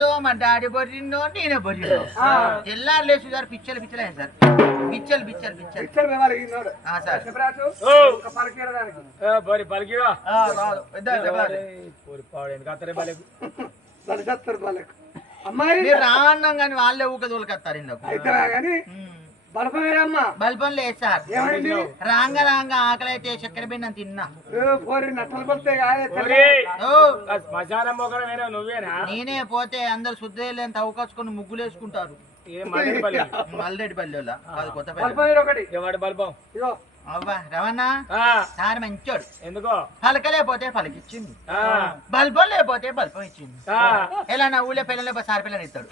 మా డాడీ బొర్రిందో నేనే బొర్రిందో తెల్లారు లేచి సార్ పిచ్చలు పిచ్చలే సార్ పిచ్చలు పిచ్చలు పిచ్చలు సార్ రాన్నాం కానీ వాళ్ళే ఊక తోలుకొస్తారు ఇందుకు బల్బం లేదు సార్ రాంగ రాంగ ఆకలి అయితే చక్కెర బిన్న తిన్నా నేనే పోతే అందరు శుద్ధ తవ్వుకొచ్చుకొని ముగ్గులు వేసుకుంటారు మల్లెడిపల్లి అది కొత్త బల్బం అవ్వా రవన్నా సార్ మంచోడు ఎందుకో పలక లేకపోతే పలకిచ్చింది బల్బం లేకపోతే బల్బం ఇచ్చింది ఎలా నా ఊళ్ళో పిల్లలు సార్ పిల్లని ఇస్తాడు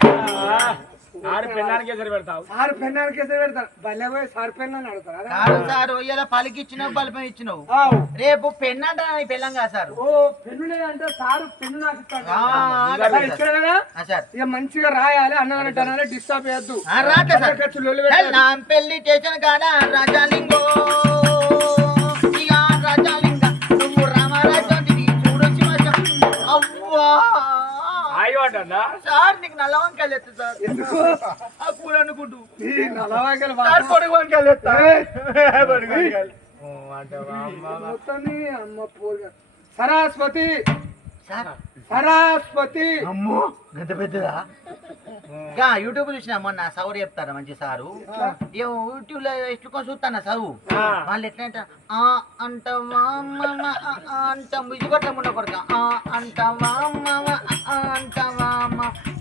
సార్ ఇలా పలికిచ్చినావు బల్బం ఇచ్చినావు రేపు పెన్ను అంటే పెళ్ళం కాదు సార్ మంచిగా రాయాలి అన్నమాట డిస్టర్బ్ చేయద్దు నా పెళ్లి స్టేషన్ కాడ రాజాలింగో రాజాలింగ నువ్వు రామరాజా చూడొచ్చి అవ్వా సార్ నీకు నల్ల వంకాయలు ఎత్తు సార్ అప్పుడు అనుకుంటూ పొడుగు వంకాయలు ఎత్తా సరస్వతి సరస్వతి అమ్మో గంత పెద్దదా యూట్యూబ్ చూసినా మొన్న సౌరు చెప్తారా మంచి సారు యూట్యూబ్ లో ఎట్టుకొని చూస్తాను చదువు వాళ్ళు ఎట్లా అంటవా అంటాం విజుగొట్టముండ కొడుక అంటవా అంటవా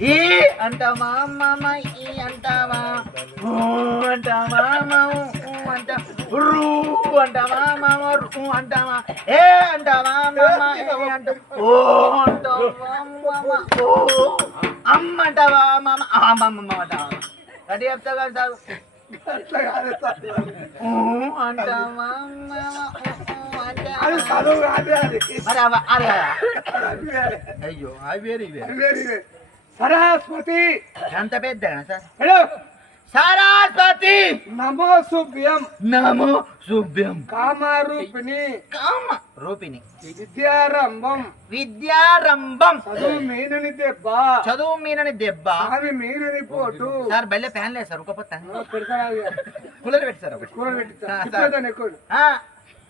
ఈ అంటవా ఈ అంటవా అంటవా అంట అంటవా అంటవా ఏ అంటవా అంట ఓ అంటవా అమ్మంటావా మామ అమ్మమ్మ అంటావా రెడీ చెప్తా కదా అయ్యో అవి వేరే సరస్వతి ఎంత పెద్ద సార్ హలో సరస్వతి నమో శుభ్యం నమో శుభ్యం కామరూపిణి కామ రూపిణి విద్యారంభం విద్యారంభం చదువు మీనని దెబ్బ చదువు మీనని దెబ్బ అవి మీనని పోటు సార్ బయట ఫ్యాన్ లేదు సార్ ఒక పత్త కూలర్ పెట్టారు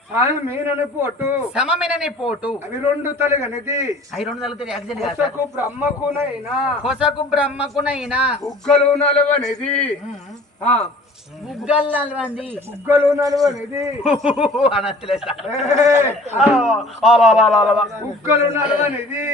స్వామి మీనని పోటు సమమినని పోటు అవి రెండు తలగనిది అవి రెండు తలతో కొసకు బ్రహ్మకునైనా కొసకు బ్రహ్మకునైనా బుగ్గలు నలువనిది బుగ్గలు నలువంది బుగ్గలు నలువనిది అనట్లే బుగ్గలు నలువనిది